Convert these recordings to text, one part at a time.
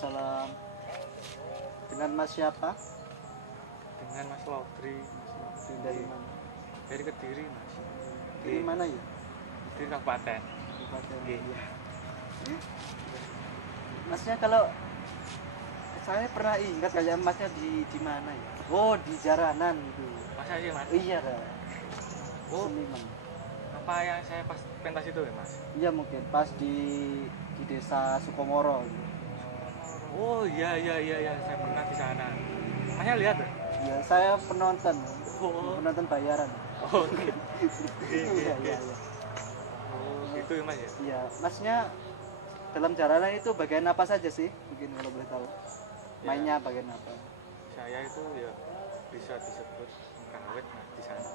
Waalaikumsalam. Dengan Mas siapa? Dengan Mas Lodri. Dari mana? Dari Kediri, Mas. Dari mana ya? Kediri Kabupaten. Kabupaten. Iya. Masnya kalau saya pernah ingat kayak masnya di mana ya? Oh, di Jaranan itu. Masa sih, Mas? Iya, Kak. Oh, Seniman. apa yang saya pas pentas itu ya, Mas? Iya mungkin pas di desa Sukomoro gitu. Oh, iya, saya pernah di sana. Masnya lihat ya? Iya, saya penonton. Oh. Penonton bayaran. Oh, gitu. Iya, iya. Oh, gitu ya, Mas ya? Iya, masnya dalam Jaranan itu bagian apa saja sih? Mungkin kalau boleh tahu. Mainnya bagian apa? Saya itu ya bisa disebut pengrawit, Mas, di sana.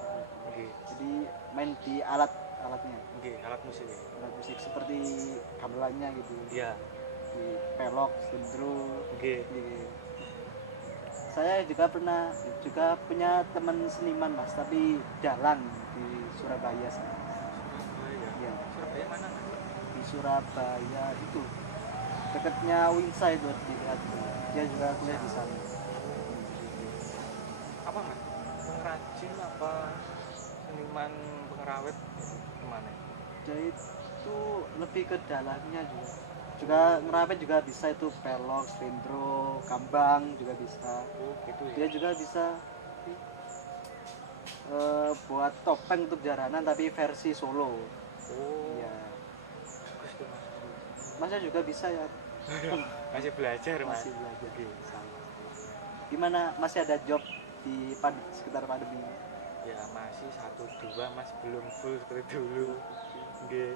Nggih. Jadi main di alatnya, Nggih, alat musik ya. alat musik seperti gamelannya gitu. Iya. Di pelok, sendro. Nggih. Saya juga punya teman seniman Mas, tapi dalang di Surabaya sana. Surabaya. Iya. Surabaya mana, Mas? Di Surabaya itu dekatnya Winsa itu dilihat. Dia juga kuliah di sana. Apa, Mas? Pengrajin apa seniman pengerawit gimana? Dia itu lebih ke dalangnya juga ngerawat juga bisa, itu pelok, sendro, kambang juga bisa. Oh, gitu ya. Dia juga bisa buat topeng untuk Jaranan tapi versi Solo. Oh, Iya. bagus tuh, Mas. Masnya juga bisa ya? Masih belajar, Mas. Masih belajar. Sama. Gimana, masih ada job di sekitar pandemi? Ya masih 1-2, Mas, belum full seperti dulu. Nggih.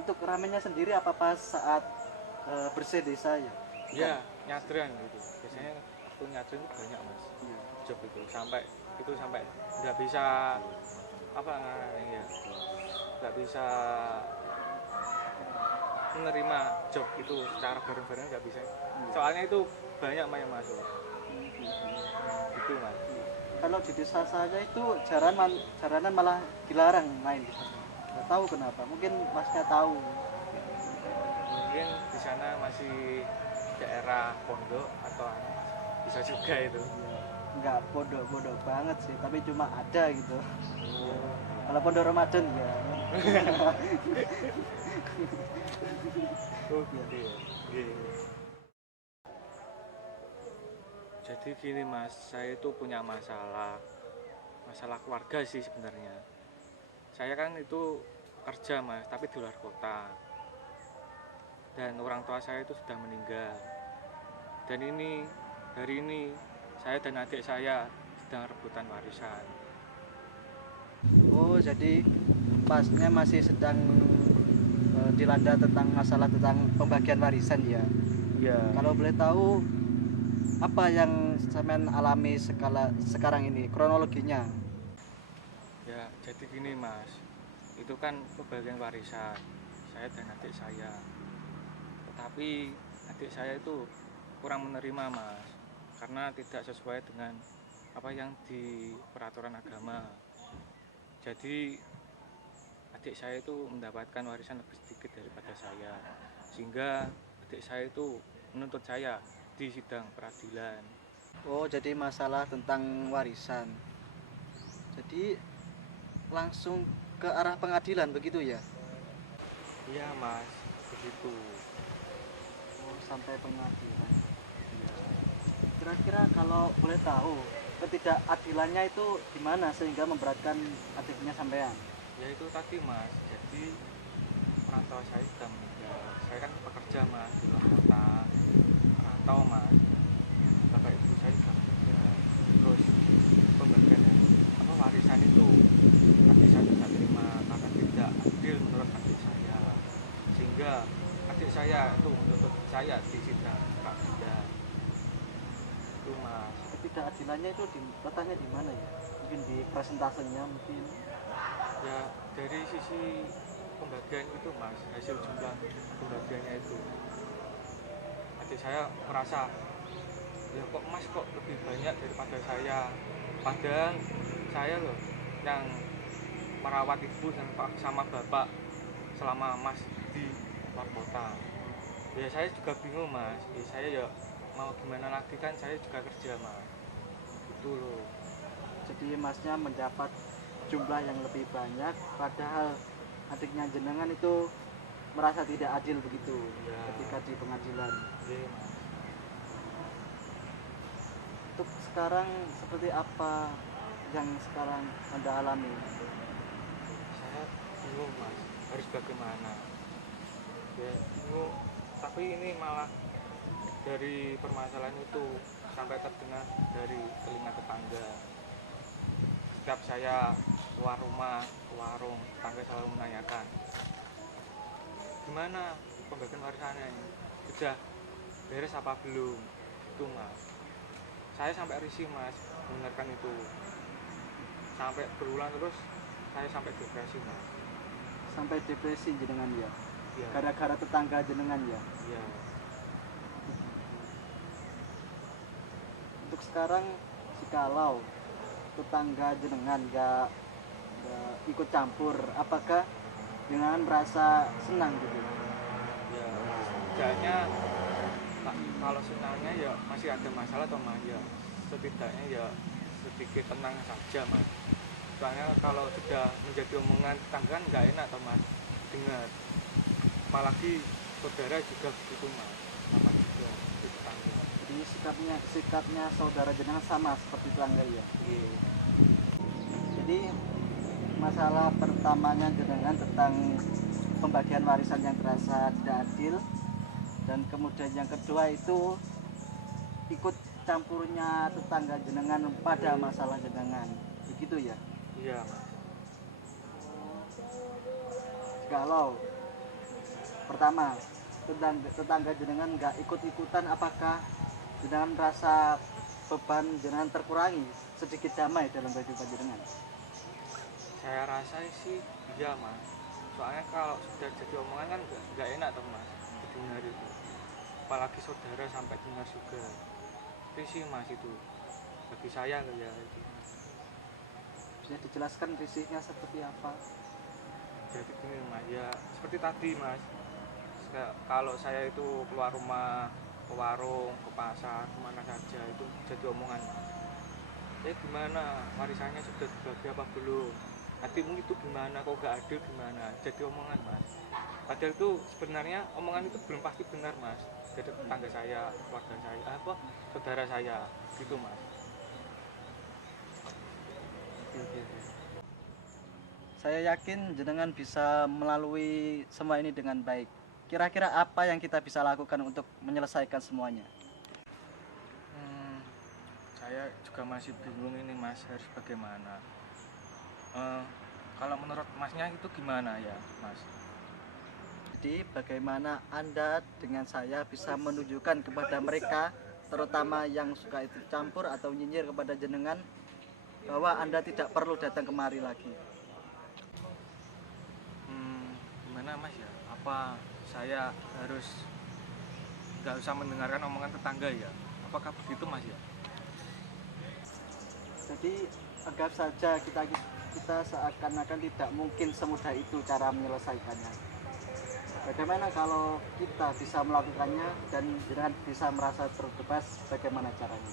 Untuk ramennya sendiri apa pas saat bersih desa ya? Ya, nyadran gitu. Biasanya waktu nyadran itu banyak, Mas. Iya. Job itu sampai nggak bisa apa namanya ya, nggak bisa menerima job itu secara bareng-bareng, nggak bisa. Soalnya itu banyak yang masuk. Gitu, Mas. Kalau di desa saya itu jaranan malah dilarang main di sana. Nggak tahu kenapa. Mungkin masnya tahu. Mungkin di sana masih daerah pondok atau bisa juga itu. Nggak bodoh banget sih, tapi cuma ada gitu. Kalau pondok Ramadan ya. Oh, gitu ya. Jadi gini, Mas, saya itu punya masalah keluarga sih sebenarnya. Saya kan itu kerja, Mas, tapi di luar kota. Dan orang tua saya itu sudah meninggal. Dan hari ini saya dan adik saya sedang rebutan warisan. Oh, jadi pasnya masih sedang dilanda tentang masalah tentang pembagian warisan ya. Ya. Kalau boleh tahu apa yang sampean alami sekarang ini, kronologinya? Ya, jadi gini, Mas. Itu kan pembagian warisan saya dan adik saya. Tetapi adik saya itu kurang menerima, Mas, karena tidak sesuai dengan apa yang di peraturan agama. Jadi adik saya itu mendapatkan warisan lebih sedikit daripada saya, sehingga adik saya itu menuntut saya di sidang peradilan. Oh, jadi masalah tentang warisan. Jadi langsung ke arah pengadilan begitu ya? Iya, Mas, begitu. Oh, sampai pengadilan. Iya. Kira-kira kalau boleh tahu ketidakadilannya itu di mana sehingga memberatkan adiknya sampean? Ya itu tadi, Mas, jadi orang tua saya sudah meninggal. Saya kan pekerja, Mas, di luar kota, merantau, Mas. Bapak ibu saya sudah meninggal. Terus pembagian warisan itu adik saya tidak terima karena tidak adil menurut adik saya, sehingga adik saya itu menuntut saya di sidang peradilan. Itu, Mas. Ketidakadilannya itu letaknya di mana ya? Mungkin di presentasenya mungkin. Ya dari sisi pembagian itu, Mas, hasil jumlah pembagiannya itu adik saya merasa, ya kok Mas kok lebih banyak daripada saya, padahal saya loh yang merawat ibu dan sama bapak selama Mas di luar kota. Ya saya juga bingung mas, ya saya ya mau gimana lagi, kan saya juga kerja mas, gitu loh. Jadi masnya mendapat jumlah yang lebih banyak, padahal adiknya jenengan itu merasa tidak adil begitu Ya. ketika di pengadilan. Iya mas. Untuk sekarang seperti apa yang sekarang Anda alami? Saya bingung mas, harus bagaimana, ya bingung. Tapi ini malah dari permasalahan itu sampai terdengar dari telinga tetangga. Setiap saya keluar rumah, ke warung, tetangga selalu menanyakan, gimana pembagian warisannya ini, udah beres apa belum, itu mas. Saya sampai risih mas mendengarkan itu, sampai berulang terus, saya sampai depresi mas. Sampai depresi jenengan ya? Ya. Gara-gara tetangga jenengan ya? Ya. Untuk sekarang jikalau tetangga jenengan nggak ikut campur, apakah jenengan merasa senang gitu? Ya setidaknya kalau senangnya ya masih ada masalah atau mas, ya setidaknya ya sedikit tenang saja mas. Soalnya kalau sudah menjadi omongan tetangga kan nggak enak toh mas dengar, apalagi saudara juga begitu mas, sama juga di tetangga. Jadi sikapnya saudara jenengan sama seperti tetangga ya? Iya. Jadi masalah pertamanya jenengan tentang pembagian warisan yang terasa tidak adil, dan kemudian yang kedua itu ikut campurnya tetangga jenengan pada masalah jenengan, begitu ya? Iya mas. Kalau pertama tetangga jenengan nggak ikut-ikutan, apakah jenengan merasa beban jenengan terkurangi, sedikit damai dalam kehidupan jenengan? Saya rasa sih iya mas, soalnya kalau sudah jadi omongan kan nggak enak toh mas didengar itu, apalagi saudara sampai dengar juga. Risih mas itu bagi saya ya itu. Bisa dijelaskan risihnya seperti apa? Jadi gini mas, ya seperti tadi mas, kalau saya itu keluar rumah, ke warung, ke pasar, kemana saja itu jadi omongan mas. Gimana warisannya sudah dibagi apa belum, adikmu itu gimana, kok gak adil gimana, jadi omongan mas. Padahal itu sebenarnya omongan itu belum pasti benar mas, jadi tetangga saya, keluarga saya, saudara saya gitu mas. Oke. Saya yakin jenengan bisa melalui semua ini dengan baik. Kira-kira apa yang kita bisa lakukan untuk menyelesaikan semuanya? Saya juga masih bingung ini mas, harus bagaimana. Kalau menurut masnya itu gimana ya mas? Jadi bagaimana Anda dengan saya bisa menunjukkan kepada mereka, terutama yang suka itu campur atau nyinyir kepada jenengan, bahwa Anda tidak perlu datang kemari lagi. Gimana mas ya, apa saya harus nggak usah mendengarkan omongan tetangga ya, apakah begitu mas ya? Jadi anggap saja kita seakan-akan tidak mungkin semudah itu cara menyelesaikannya. Bagaimana kalau kita bisa melakukannya dan jangan bisa merasa terbebas, bagaimana caranya?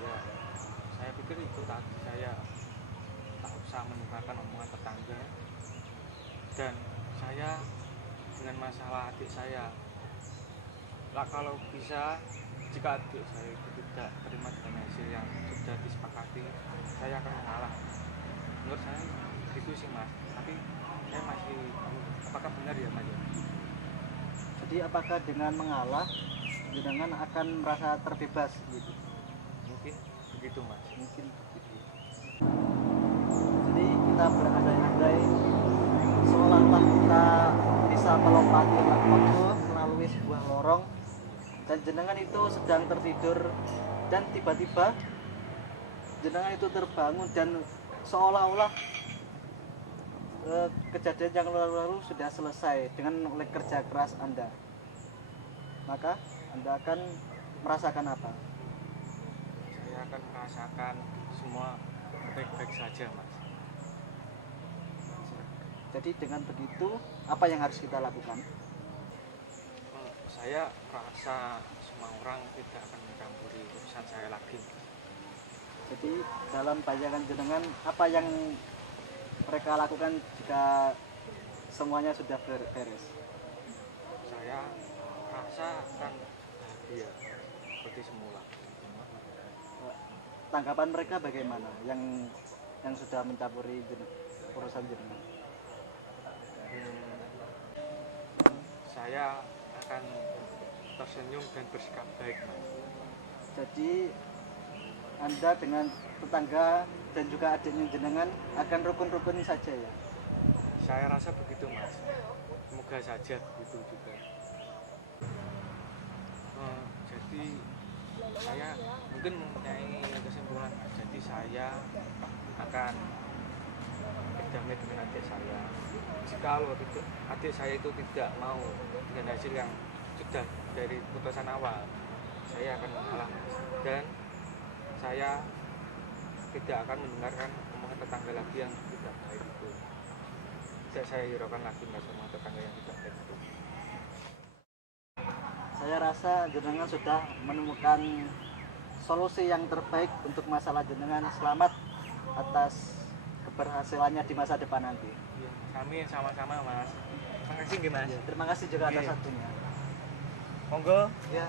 Ya, saya pikir itu tadi, saya tak usah mendengarkan omongan tetangga, dan saya dengan masalah adik saya lah, kalau bisa jika adik saya itu tidak terima dengan hasil yang sudah disepakati, saya akan mengalah. Menurut saya itu sih mas, tapi saya masih apakah benar ya mas ya? Jadi apakah dengan mengalah jenengan akan merasa terbebas gitu? Mungkin begitu mas. Mungkin begitu. Jadi kita berandai-andai seolah-olah kita bisa melompati waktu melalui sebuah lorong, dan jenengan itu sedang tertidur, dan tiba-tiba jenengan itu terbangun dan seolah-olah kejadian yang lalu-lalu sudah selesai dengan oleh kerja keras Anda. Maka Anda akan merasakan apa? Saya akan merasakan semua baik-baik saja mas. Jadi dengan begitu, apa yang harus kita lakukan? Saya merasa semua orang tidak akan mencampuri urusan saya lagi. Jadi dalam bayangan jenengan, apa yang mereka lakukan jika semuanya sudah beres? Saya merasa akan bahagia seperti semula. Tanggapan mereka bagaimana? Yang sudah mencampuri urusan jenengan? Saya akan tersenyum dan bersikap baik, Mas. Jadi Anda dengan tetangga dan juga adiknya jenengan akan rukun-rukun saja ya? Saya rasa begitu, Mas. Semoga saja begitu juga. Jadi saya mungkin mempunyai kesimpulan, Mas. Jadi saya akan berdamai dengan adik saya. Jikalau adik saya itu tidak mau dengan hasil yang sudah dari putusan awal, saya akan mengalah, Mas. Dan saya tidak akan mendengarkan omongan tetangga lagi yang tidak baik itu. Tidak saya hiraukan lagi, Mas, omongan tetangga yang tidak baik itu. Saya rasa jenengan sudah menemukan solusi yang terbaik untuk masalah jenengan. Selamat atas keberhasilannya di masa depan nanti. Ya, kami sama-sama, Mas. Terima kasih, nggih, Mas. Terima kasih juga atas waktunya. Monggo. Ya.